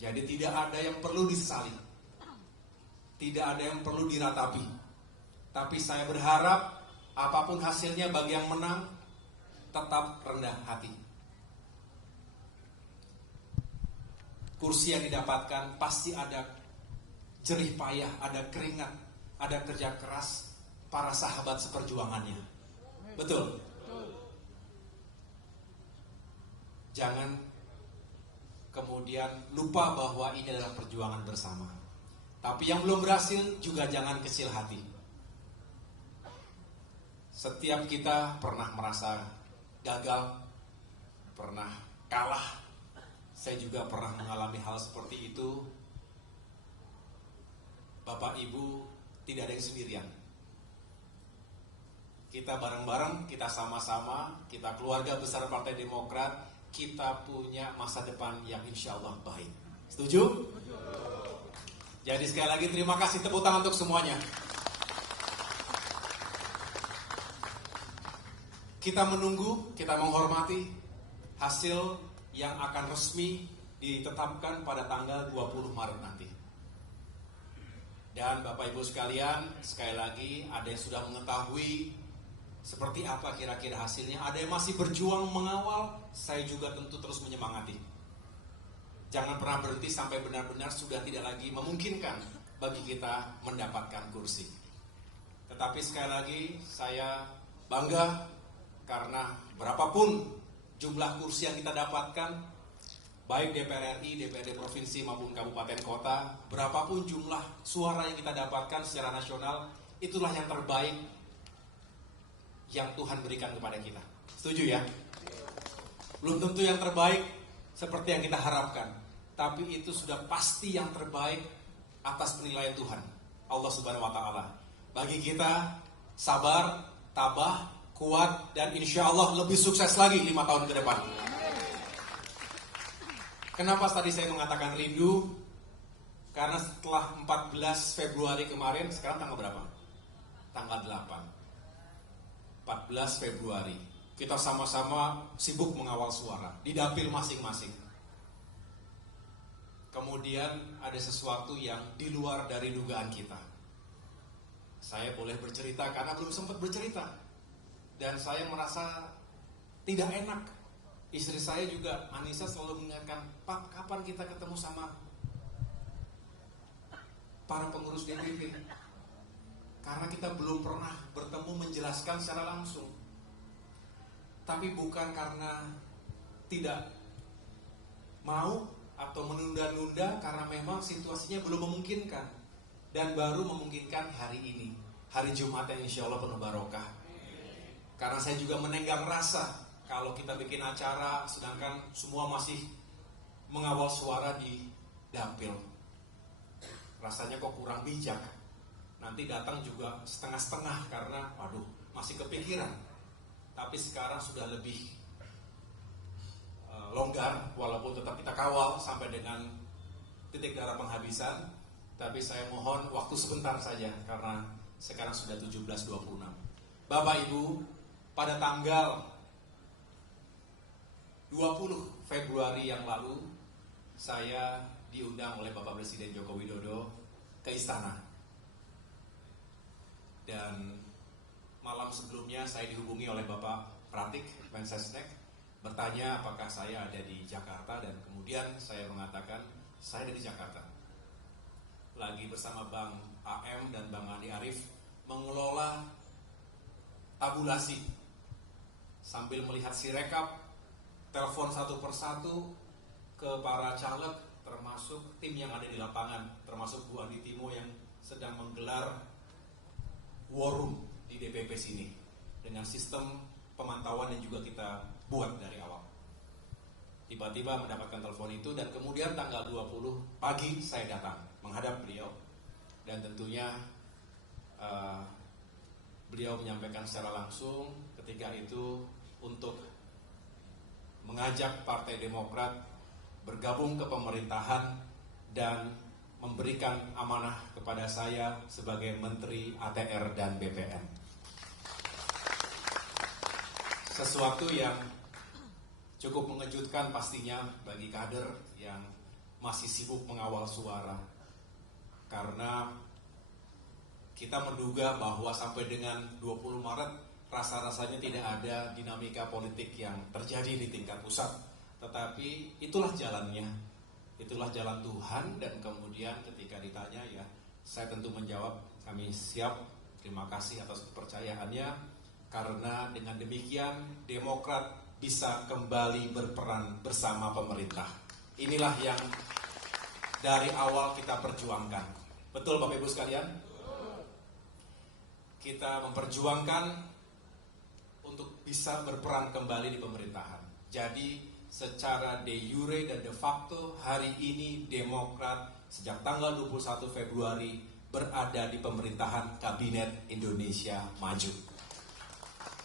Jadi tidak ada yang perlu disesali, tidak ada yang perlu diratapi. Tapi saya berharap apapun hasilnya bagi yang menang, tetap rendah hati. Kursi yang didapatkan pasti ada jerih payah, ada keringat, ada kerja keras para sahabat seperjuangannya. Betul? Jangan kemudian lupa bahwa ini adalah perjuangan bersama. Tapi yang belum berhasil juga jangan kecil hati. Setiap kita pernah merasa gagal, pernah kalah. Saya juga pernah mengalami hal seperti itu. Bapak Ibu, tidak ada yang sendirian. Kita bareng-bareng, kita sama-sama, kita keluarga besar Partai Demokrat, kita punya masa depan yang insya Allah baik. Setuju? Jadi sekali lagi terima kasih, tepuk tangan untuk semuanya. Kita menunggu, kita menghormati hasil yang akan resmi ditetapkan pada tanggal 20 Maret nanti. Dan Bapak Ibu sekalian, sekali lagi ada yang sudah mengetahui seperti apa kira-kira hasilnya. Ada yang masih berjuang mengawal, saya juga tentu terus menyemangati. Jangan pernah berhenti sampai benar-benar sudah tidak lagi memungkinkan bagi kita mendapatkan kursi. Tetapi sekali lagi saya bangga karena berapapun jumlah kursi yang kita dapatkan, baik DPR RI, DPRD Provinsi maupun Kabupaten Kota, berapapun jumlah suara yang kita dapatkan secara nasional, itulah yang terbaik yang Tuhan berikan kepada kita. Setuju ya? Belum tentu yang terbaik seperti yang kita harapkan, tapi itu sudah pasti yang terbaik atas penilaian Tuhan, Allah Subhanahu wa Ta'ala. Bagi kita, sabar, tabah, kuat, dan insya Allah lebih sukses lagi 5 tahun ke depan. Kenapa tadi saya mengatakan rindu? Karena setelah 14 Februari kemarin, sekarang tanggal berapa? Tanggal 8. 14 Februari. Kita sama-sama sibuk mengawal suara di dapil masing-masing. Kemudian ada sesuatu yang di luar dari dugaan kita. Saya boleh bercerita karena belum sempat bercerita. Dan saya merasa tidak enak. Istri saya juga, Anissa, selalu mengingatkan, Pak, kapan kita ketemu sama para pengurus DPP? Karena kita belum pernah bertemu menjelaskan secara langsung. Tapi bukan karena tidak mau atau menunda-nunda, karena memang situasinya belum memungkinkan. Dan baru memungkinkan hari ini, hari Jumat yang insya Allah penuh barokah. Karena saya juga menenggang rasa kalau kita bikin acara sedangkan semua masih mengawal suara di dapil. Rasanya kok kurang bijak. Nanti datang juga setengah-setengah karena waduh, masih kepikiran. Tapi sekarang sudah lebih longgar, walaupun tetap kita kawal sampai dengan titik darah penghabisan. Tapi saya mohon waktu sebentar saja karena sekarang sudah 17.26. Bapak Ibu, pada tanggal 20 Februari yang lalu, saya diundang oleh Bapak Presiden Joko Widodo ke istana. Dan malam sebelumnya saya dihubungi oleh Bapak Pratik, Mensesnek, bertanya apakah saya ada di Jakarta, dan kemudian saya mengatakan saya ada di Jakarta. Lagi bersama Bang AM dan Bang Andi Arief mengelola tabulasi sambil melihat sirekap, telepon satu persatu ke para caleg, termasuk tim yang ada di lapangan, termasuk Bu Andi Timo yang sedang menggelar war room di DPP sini dengan sistem pemantauan yang juga kita buat dari awal. Tiba-tiba mendapatkan telepon itu, dan kemudian tanggal 20 pagi saya datang menghadap beliau, dan tentunya beliau menyampaikan secara langsung ketika itu untuk mengajak Partai Demokrat bergabung ke pemerintahan dan memberikan amanah kepada saya sebagai Menteri ATR dan BPN. Sesuatu yang cukup mengejutkan pastinya bagi kader yang masih sibuk mengawal suara. Karena kita menduga bahwa sampai dengan 20 Maret rasa-rasanya tidak ada dinamika politik yang terjadi di tingkat pusat. Tetapi itulah jalannya, itulah jalan Tuhan. Dan kemudian ketika ditanya, ya saya tentu menjawab, kami siap, terima kasih atas kepercayaannya. Karena dengan demikian Demokrat bisa kembali berperan bersama pemerintah. Inilah yang dari awal kita perjuangkan. Betul Bapak Ibu sekalian? Kita memperjuangkan untuk bisa berperan kembali di pemerintahan. Jadi secara de jure dan de facto hari ini Demokrat sejak tanggal 21 Februari berada di pemerintahan Kabinet Indonesia Maju.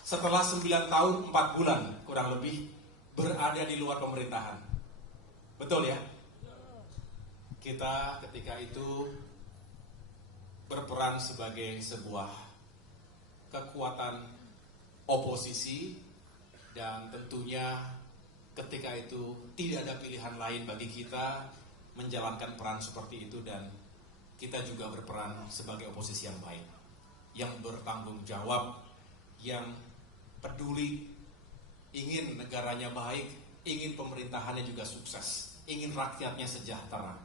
Setelah 9 tahun 4 bulan kurang lebih berada di luar pemerintahan. Betul ya? Kita ketika itu berperan sebagai sebuah kekuatan oposisi, dan tentunya ketika itu tidak ada pilihan lain bagi kita menjalankan peran seperti itu, dan kita juga berperan sebagai oposisi yang baik, yang bertanggung jawab, yang peduli, ingin negaranya baik, ingin pemerintahannya juga sukses, ingin rakyatnya sejahtera.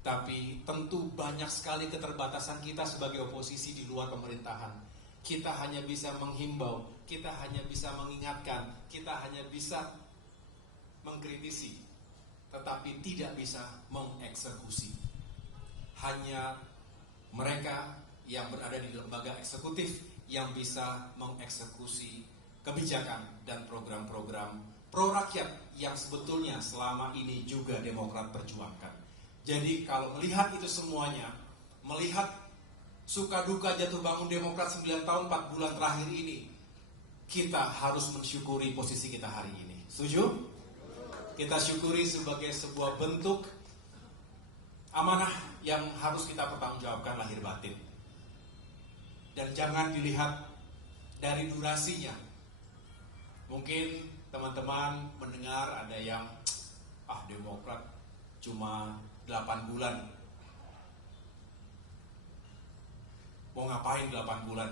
Tapi tentu banyak sekali keterbatasan kita sebagai oposisi di luar pemerintahan. Kita hanya bisa menghimbau, kita hanya bisa mengingatkan, kita hanya bisa mengkritisi, tetapi tidak bisa mengeksekusi. Hanya mereka yang berada di lembaga eksekutif yang bisa mengeksekusi kebijakan dan program-program pro rakyat yang sebetulnya selama ini juga Demokrat perjuangkan. Jadi kalau melihat itu semuanya, melihat suka duka jatuh bangun Demokrat 9 tahun 4 bulan terakhir ini, kita harus mensyukuri posisi kita hari ini. Setuju? Kita syukuri sebagai sebuah bentuk amanah yang harus kita pertanggungjawabkan lahir batin. Dan jangan dilihat dari durasinya. Mungkin teman-teman mendengar ada yang Demokrat cuma 8 bulan. Mau ngapain 8 bulan?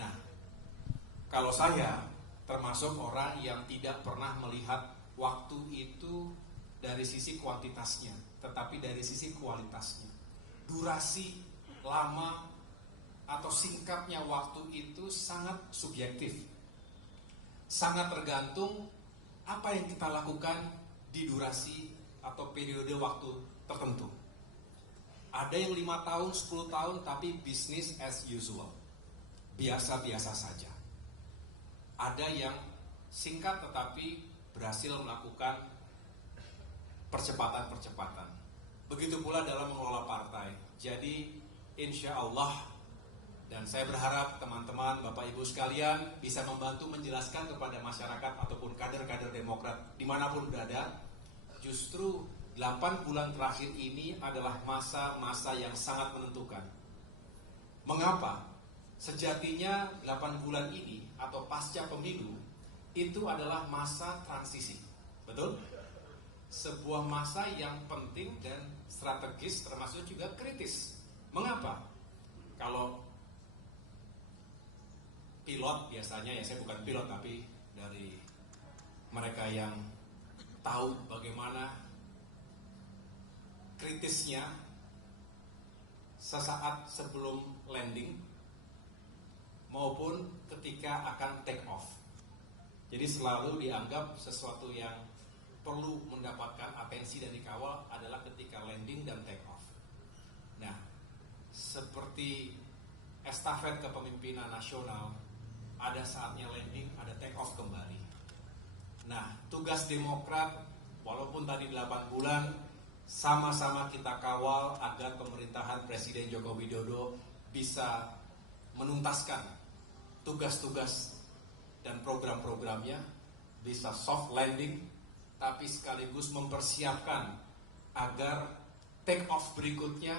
Nah, kalau saya termasuk orang yang tidak pernah melihat waktu itu dari sisi kuantitasnya, tetapi dari sisi kualitasnya. Durasi lama atau singkatnya waktu itu sangat subjektif. Sangat tergantung apa yang kita lakukan di durasi atau periode waktu tertentu. Ada yang 5 tahun, 10 tahun, tapi business as usual. Biasa-biasa saja. Ada yang singkat tetapi berhasil melakukan percepatan-percepatan. Begitu pula dalam mengelola partai. Jadi insya Allah, dan saya berharap teman-teman, Bapak Ibu sekalian bisa membantu menjelaskan kepada masyarakat ataupun kader-kader Demokrat dimanapun berada, justru 8 bulan terakhir ini adalah masa-masa yang sangat menentukan. Mengapa? Sejatinya 8 bulan ini atau pasca pemilu itu adalah masa transisi. Betul? Sebuah masa yang penting dan strategis, termasuk juga kritis. Mengapa? Kalau pilot biasanya, ya saya bukan pilot tapi dari mereka yang tahu bagaimana kritisnya sesaat sebelum landing maupun ketika akan take off. Jadi selalu dianggap sesuatu yang perlu mendapatkan atensi dan dikawal adalah ketika landing dan take off. Nah, seperti estafet kepemimpinan nasional, ada saatnya landing, ada take off kembali. Nah, tugas Demokrat, walaupun tadi 8 bulan, sama-sama kita kawal agar pemerintahan Presiden Joko Widodo bisa menuntaskan tugas-tugas dan program-programnya, bisa soft landing, tapi sekaligus mempersiapkan agar take off berikutnya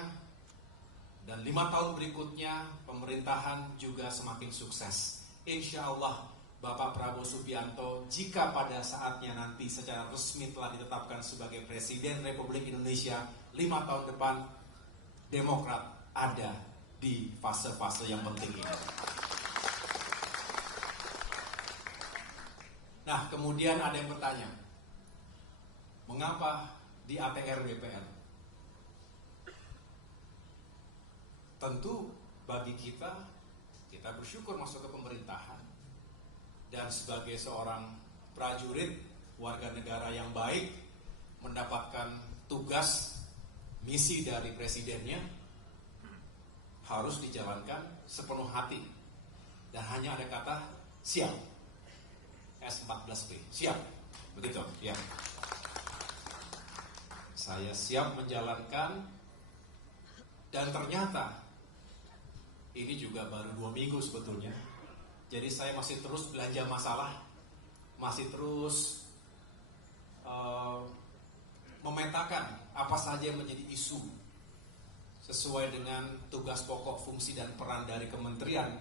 dan 5 tahun berikutnya pemerintahan juga semakin sukses. Insya Allah Bapak Prabowo Subianto jika pada saatnya nanti secara resmi telah ditetapkan sebagai Presiden Republik Indonesia 5 tahun depan, Demokrat ada di fase-fase yang penting ini. Nah, kemudian ada yang bertanya, mengapa di ATR BPN? Tentu bagi kita bersyukur masuk ke pemerintahan. Dan sebagai seorang prajurit, warga negara yang baik, mendapatkan tugas, misi dari presidennya, harus dijalankan sepenuh hati. Dan hanya ada kata siap. S14B, siap. Begitu, ya. Saya siap menjalankan, dan ternyata ini juga baru 2 minggu sebetulnya. Jadi saya masih terus belanja masalah, masih terus memetakan apa saja yang menjadi isu sesuai dengan tugas pokok, fungsi, dan peran dari Kementerian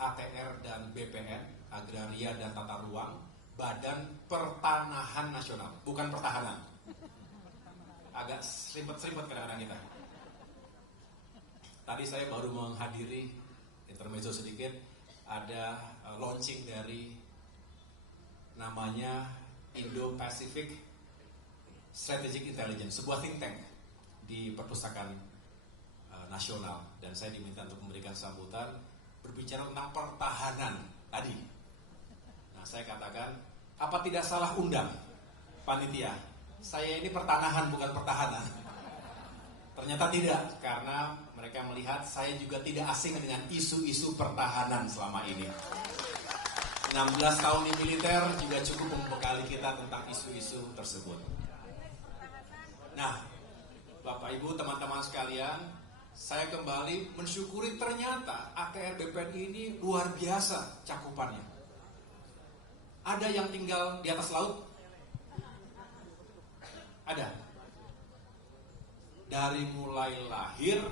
ATR dan BPN, Agraria dan Tata Ruang, Badan Pertanahan Nasional, bukan pertahanan. Agak seribet-seribet kadang-kadang kita. Tadi saya baru menghadiri, intermezzo sedikit, ada launching dari namanya Indo-Pacific Strategic Intelligence, sebuah think tank di Perpustakaan Nasional, dan saya diminta untuk memberikan sambutan berbicara tentang pertahanan tadi. Nah, saya katakan, apa tidak salah undang panitia? Saya ini pertanahan bukan pertahanan. Ternyata tidak, karena mereka melihat saya juga tidak asing dengan isu-isu pertahanan selama ini. 16 tahun di militer juga cukup membekali kita tentang isu-isu tersebut. Nah, Bapak Ibu, teman-teman sekalian, saya kembali mensyukuri ternyata ATR BPN ini luar biasa cakupannya. Ada yang tinggal di atas laut? Ada. Dari mulai lahir